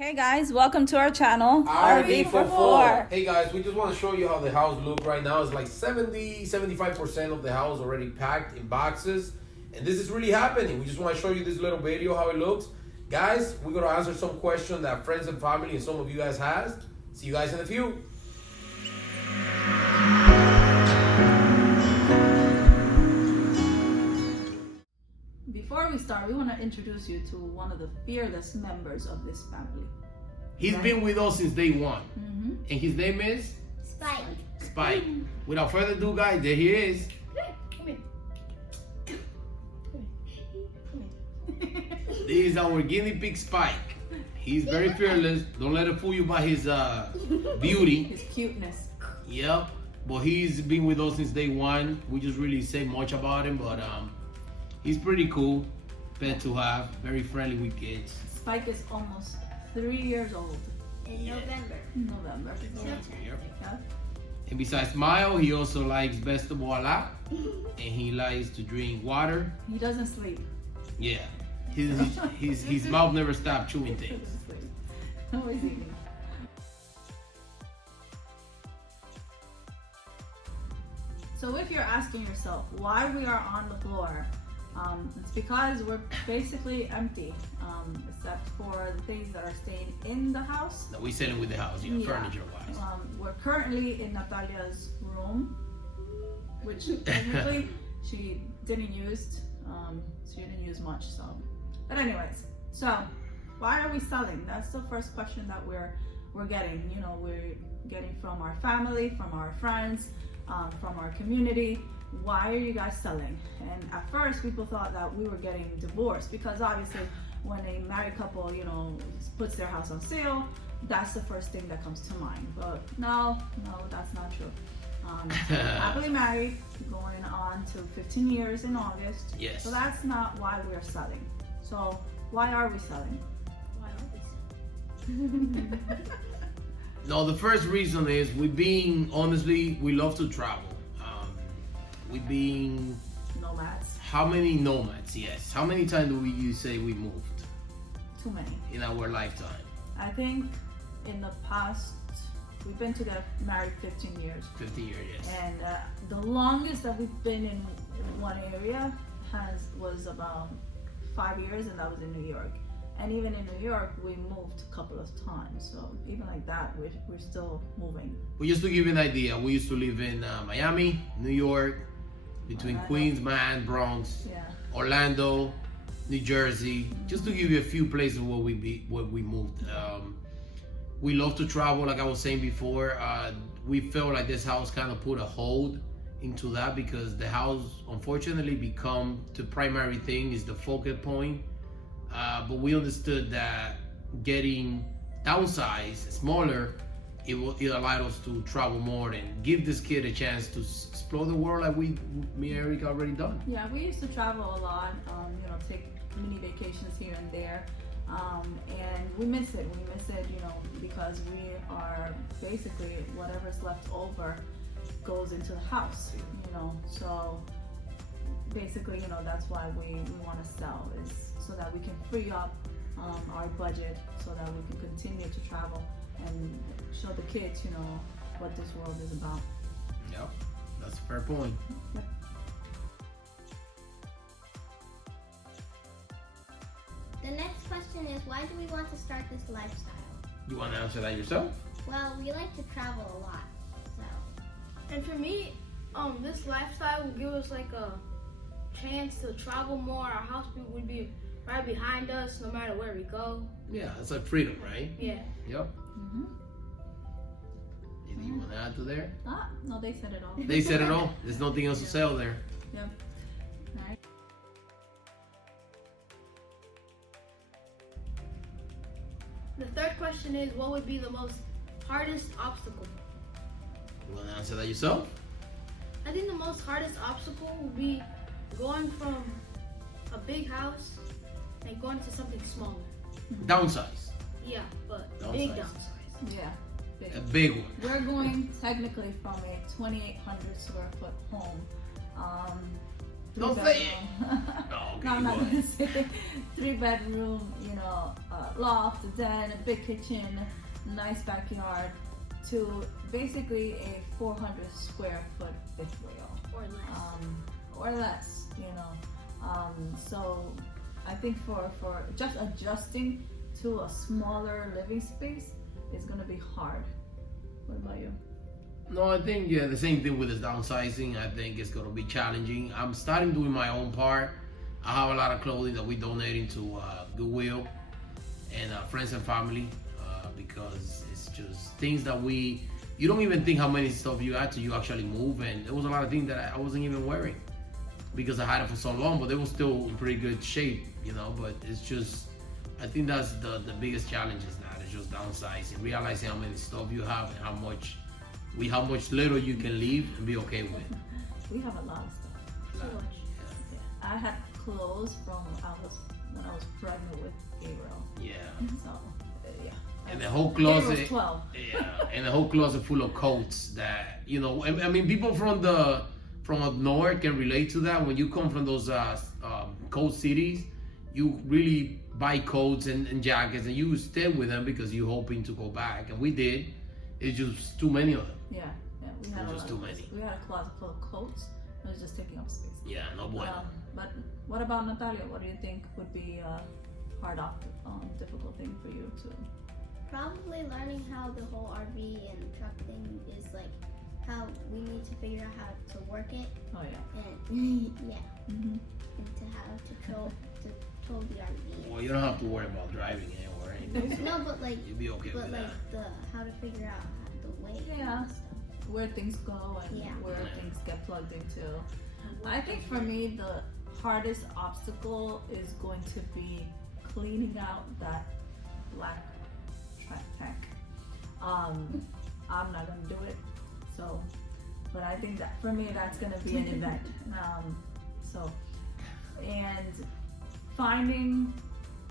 Hey guys, welcome to our channel, RV for 4. Hey guys, we just want to show you how the house looks right now. It's like 75% of the house already packed in boxes. And this is really happening. We just want to show you this little video, how it looks. Guys, we're going to answer some questions that friends and family and some of you guys has. See you guys in a few. Before we start, we want to introduce you to one of the fearless members of this family. He's been with us since day one. And his name is? Spike. Spike. Without further ado, guys, there he is. Come here. This is our guinea pig Spike. He's very fearless. Don't let it fool you by his beauty. His cuteness. Yep. But he's been with us since day one. We just really say much about him, but he's pretty cool pet to have. Very friendly with kids. Spike is almost 3 years old. In November. November. Yep. Yeah. And besides smile, he also likes vegetable a lot. And he likes to drink water. He doesn't sleep. Yeah. His mouth never stops chewing He things. doesn't sleep. Always eating. So if you're asking yourself why we are on the floor, it's because we're basically empty, except for the things that are staying in the house. No, we selling with the house, Yeah. furniture wise. We're currently in Natalia's room, which technically she didn't use. She didn't use much. So, but anyways, so why are we selling? That's the first question that we're getting. You know, we're getting from our family, from our friends, from our community. Why are you guys selling? And at first people thought that we were getting divorced, because obviously when a married couple, you know, puts their house on sale, that's the first thing that comes to mind. But no, that's not true. Happily married, going on to 15 years in August. Yes. So that's not why we're selling. So why are we selling? Why don't we sell? No, the first reason is honestly, we love to travel. We being Nomads. how many nomads? Yes. How many times do you say we moved Too many. in our lifetime? I think in the past, we've been together, married 15 years. 15 years, yes. And the longest that we've been in one area was about 5 years, and that was in New York. And even in New York, we moved a couple of times. So even like that, we're still moving. Well, just to give you an idea, we used to live in Miami, New York, between Orlando. Queens, Manhattan, Bronx, Yeah. Orlando, New Jersey, just to give you a few places where we moved. We love to travel, like I was saying before. We felt like this house kind of put a hold into that, because the house unfortunately become the primary thing, is the focal point. But we understood that getting downsized, smaller, it allowed us to travel more and give this kid a chance to explore the world like me and Ericka already done. Yeah, we used to travel a lot, you know, take mini vacations here and there. And we miss it. We miss it, you know, because we are basically whatever's left over goes into the house, you know. So basically, you know, that's why we want to sell, is so that we can free up our budget, so that we can continue to travel and show the kids, you know, what this world is about. Yep, that's a fair point. Yep. The next question is, why do we want to start this lifestyle? You want to answer that yourself? Well, we like to travel a lot, so. And for me, this lifestyle will give us like a chance to travel more. Our house would be right behind us, no matter where we go. Yeah, it's like freedom, right? Yeah. Yep. Anything you want to add to there? No, they said it all. They said it all. There's nothing else to sell there. Yep. All right. The third question is, what would be the most hardest obstacle? You want to answer that yourself? I think the most hardest obstacle would be going from a big house and going to something smaller. Downsize. Yeah, but Downsize. big downsize. Yeah. Big. A big one. We're going technically from a 2,800 square foot home Don't say it. three-bedroom. No, okay, No, I'm not go ahead. gonna say 3-bedroom, loft, den, a big kitchen, nice backyard, to basically a 400 square foot fifth wheel, Or less. or less, So I think for just adjusting to a smaller living space is gonna be hard. What about you? No, I think the same thing with this downsizing. I think it's gonna be challenging. I'm starting doing my own part. I have a lot of clothing that we're donating to Goodwill and friends and family because it's just things that you don't even think how many stuff you had till you actually move, and there was a lot of things that I wasn't even wearing because I had it for so long, but they were still in pretty good shape, but it's just, I think that's the biggest challenge is now. It's just downsizing, realizing how many stuff you have and how much little you can leave and be okay with. We have a lot of stuff. Too much. Yeah. I had clothes from when I was pregnant with Gabriel. Yeah. So yeah. And the whole Gabriel's closet. 12. Yeah. And the whole closet full of coats that, I mean, people from up north can relate to that. When you come from those cold cities, you really buy coats and jackets and you stay with them because you're hoping to go back. And we did. It's just too many of them. Yeah. We had Just too many. We had a closet full of coats. It was just taking up space. Yeah, no bueno. But what about Natalia? What do you think would be a difficult thing for you to? Probably learning how the whole RV and truck thing is like, how we need to figure out how to work it, Oh yeah. and yeah, Mm-hmm. and to how to control the RV. Well, you don't have to worry about driving anywhere. Anything. No, but like, You'll be okay with that. how to figure out the way. Yeah. And stuff. Where things go and Yeah. where things get plugged into. I think for me the hardest obstacle is going to be cleaning out that black tank. I'm not gonna do it. So, but I think that for me that's gonna be an event. And finding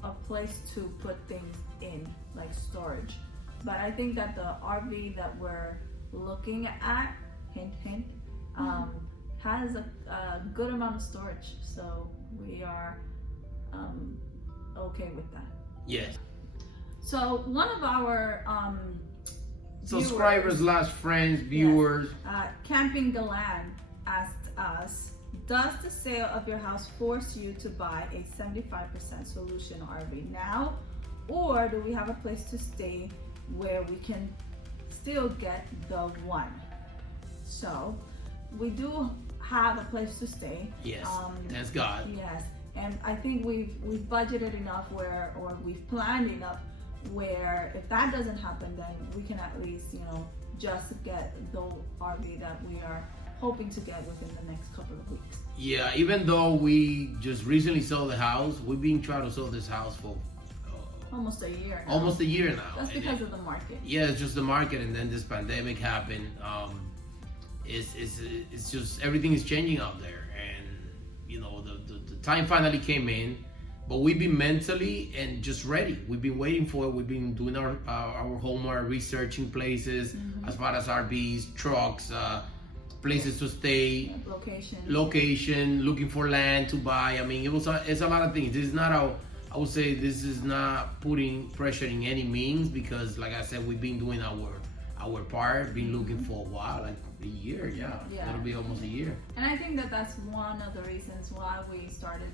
a place to put things in, like storage. But I think that the RV that we're looking at, hint, hint, has a good amount of storage. So we are okay with that. Yes. So one of our Subscribers, viewers, friends, viewers. Camping Galan asked us, does the sale of your house force you to buy a 75% solution RV now, or do we have a place to stay where we can still get the one? So we do have a place to stay. Yes. Thanks God. Yes, and I think we've budgeted enough or we've planned enough where if that doesn't happen, then we can at least just get the RV that we are hoping to get within the next couple of weeks. Yeah, even though we just recently sold the house, we've been trying to sell this house for Almost a year now. almost a year now. That's And because of the market. yeah, it's just the market, and then this pandemic happened. It's just everything is changing out there, and the time finally came in, but we've been mentally and just ready. We've been waiting for it. We've been doing our homework, researching places as far as RVs, trucks, places to stay, location, looking for land to buy. I mean, it's a lot of things. This is not I would say this is not putting pressure in any means, because like I said, we've been doing our part, been looking for a while, like a year. Yeah. It'll be almost a year. And I think that that's one of the reasons why we started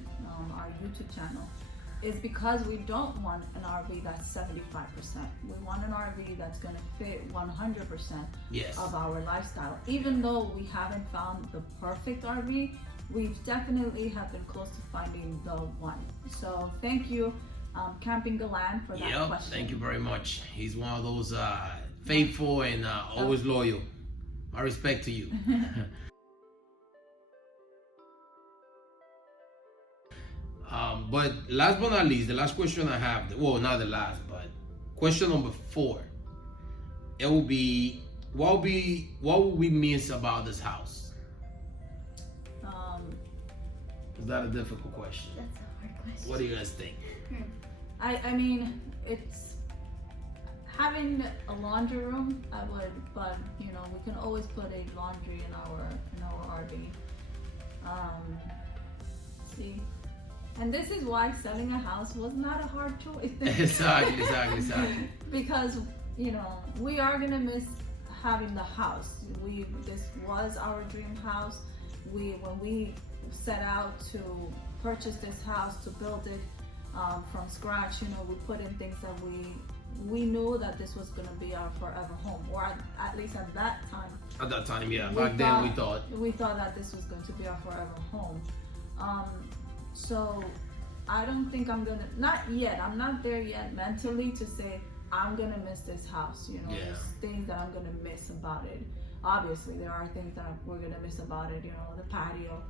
our YouTube channel, is because we don't want an RV that's 75%. We want an RV that's going to fit 100% Yes. of our lifestyle. Even though we haven't found the perfect RV, we've definitely have been close to finding the one. So thank you, Camping Galan, for that question. Thank you very much. He's one of those faithful and always loyal. My respect to you. But last but not least, the last question I have, well, not the last, but question number 4. It will be, what will we miss about this house? Is that a difficult question? That's a hard question. What do you guys think? I mean, it's having a laundry room. I would, but we can always put a laundry in our RV. See, and this is why selling a house was not a hard choice. Exactly. Because we are gonna miss having the house. This was our dream house. When we set out to purchase this house, to build it from scratch, we put in things that we knew that this was gonna be our forever home, or at least at that time. At that time, yeah. Back then, we thought that this was going to be our forever home. So I don't think I'm gonna. Not yet. I'm not there yet mentally to say I'm gonna miss this house. There's things that I'm gonna miss about it. Obviously, there are things that we're gonna miss about it. The patio.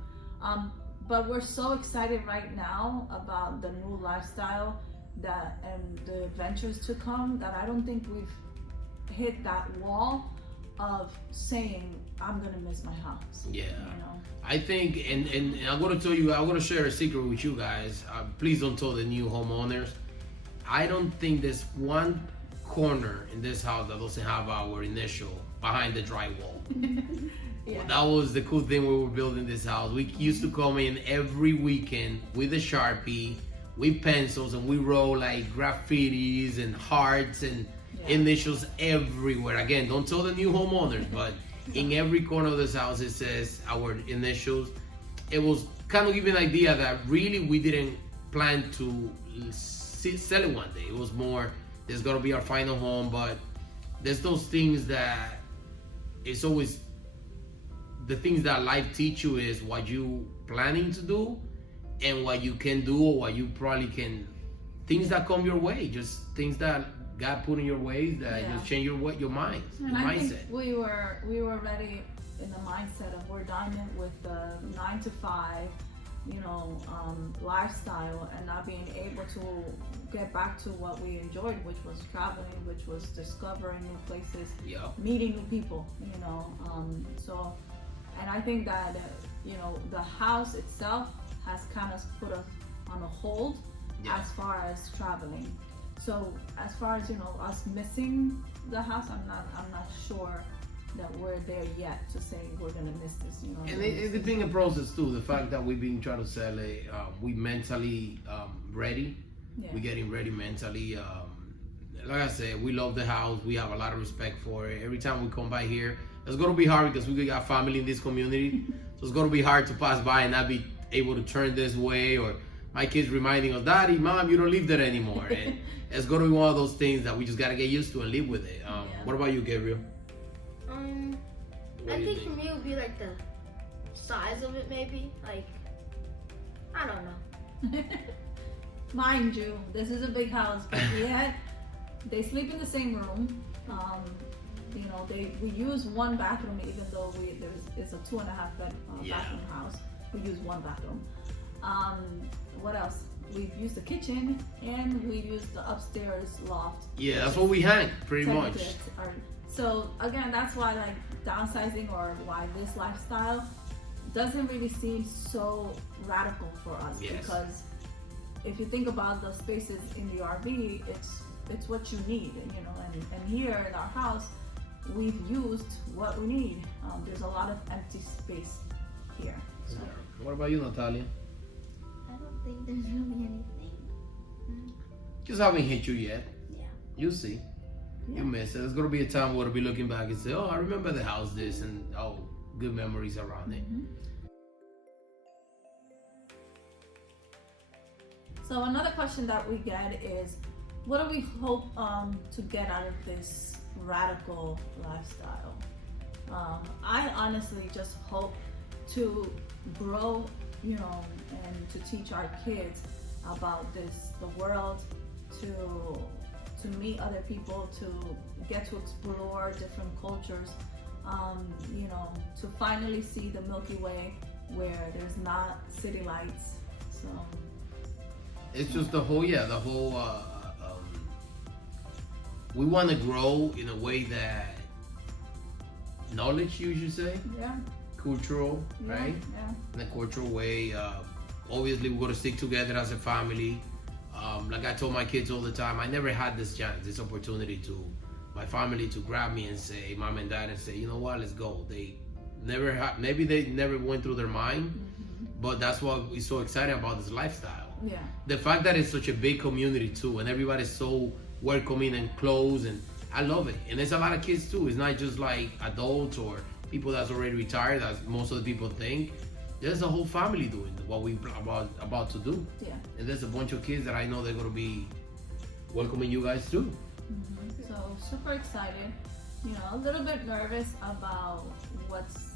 But we're so excited right now about the new lifestyle and the adventures to come that I don't think we've hit that wall of saying I'm gonna miss my house. Yeah. I think, and I'm gonna tell you, I'm gonna share a secret with you guys. Please don't tell the new homeowners. I don't think there's one corner in this house that doesn't have our initial behind the drywall. Yeah. That was the cool thing when we were building this house. We used to come in every weekend with a Sharpie, with pencils, and we wrote like graffitis and hearts and initials everywhere. Again, don't tell the new homeowners, but in every corner of this house it says our initials. It was kind of giving an idea that really we didn't plan to sell it one day. It was more, there's gonna be our final home, but there's those things that it's always the things that life teach you is what you planning to do and what you can do, or what you probably can, things that come your way, just things that God put in your ways that just change your mind, and your I mindset. think we were already in the mindset of we're done with the 9 to 5, lifestyle, and not being able to get back to what we enjoyed, which was traveling, which was discovering new places, meeting new people, so, and I think that, the house itself has kind of put us on a hold as far as traveling. So as far as, us missing the house, I'm not sure that we're there yet to say we're gonna miss this, And it's the thing in process too, the fact that we've been trying to sell it, we mentally ready. Yeah. We're getting ready mentally. Like I said, we love the house. We have a lot of respect for it. Every time we come by here, it's gonna be hard because we got family in this community. So it's gonna be hard to pass by and not be able to turn this way, or my kids reminding us, Daddy, Mom, you don't live there anymore. And it's gonna be one of those things that we just gotta get used to and live with it. What about you, Gabriel? I think for me it would be like the size of it, maybe. Like, I don't know. Mind you, this is a big house, but they sleep in the same room. We use one bathroom, even though it's a 2.5 bed bathroom house. We use one bathroom. What else? We've used the kitchen and we used the upstairs loft. Yeah, that's what we hang, pretty much. So again, that's why like downsizing, or why this lifestyle doesn't really seem so radical for us. Because if you think about the spaces in the RV, it's what you need, and here in our house, we've used what we need. There's a lot of empty space here. So. What about you, Natalia? I don't think there's really anything. Just haven't hit you yet. Yeah. You'll see. You miss it. There's gonna be a time where we'll be looking back and say, "Oh, I remember the house, this," and good memories around it. So another question that we get is, what do we hope to get out of this radical lifestyle? I honestly just hope to grow, and to teach our kids about the world, to meet other people, to get to explore different cultures, to finally see the Milky Way where there's not city lights. So it's just the whole we want to grow in a way that knowledge, you should say, cultural, right? In a cultural way. Obviously we're going to stick together as a family. Like I told my kids all the time, I never had this chance, this opportunity to my family to grab me and say, Mom and Dad, and say, you know what, let's go. They never maybe they never went through their mind, But that's what we're so excited about this lifestyle. Yeah. The fact that it's such a big community too, and everybody's so welcoming and close, and I love it. And there's a lot of kids too. It's not just like adults or people that's already retired, as most of the people think. There's a whole family doing what we about to do. Yeah. And there's a bunch of kids that I know they're gonna be welcoming you guys too. So super excited. You know, a little bit nervous about what's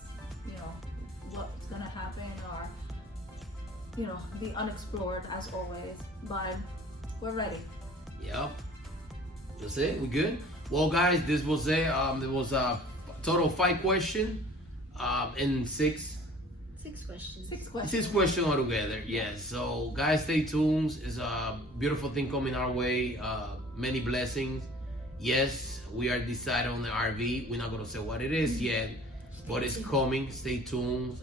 gonna happen, or the unexplored as always. But we're ready. Yep. That's it. We good? Well, guys, this was it. There was a total of 5 questions, and 6 questions. 6 questions. 6 questions altogether. Yes. So, guys, stay tuned. It's a beautiful thing coming our way. Many blessings. Yes, we are decided on the RV. We're not gonna say what it is yet, but it's coming. Stay tuned.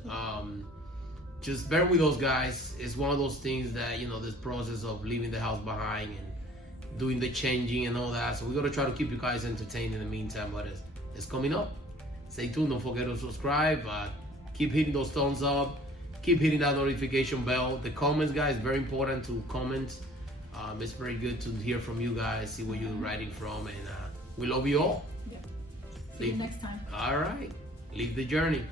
Just bear with us, guys. It's one of those things that this process of leaving the house behind and doing the changing and all that. So we're gonna try to keep you guys entertained in the meantime, but it's coming up. Stay tuned. Don't forget to subscribe. Keep hitting those thumbs up. Keep hitting that notification bell. The comments, guys, very important to comment. It's very good to hear from you guys, see where you're writing from, and we love you all. Yeah. See you next time. All right. Leave the journey.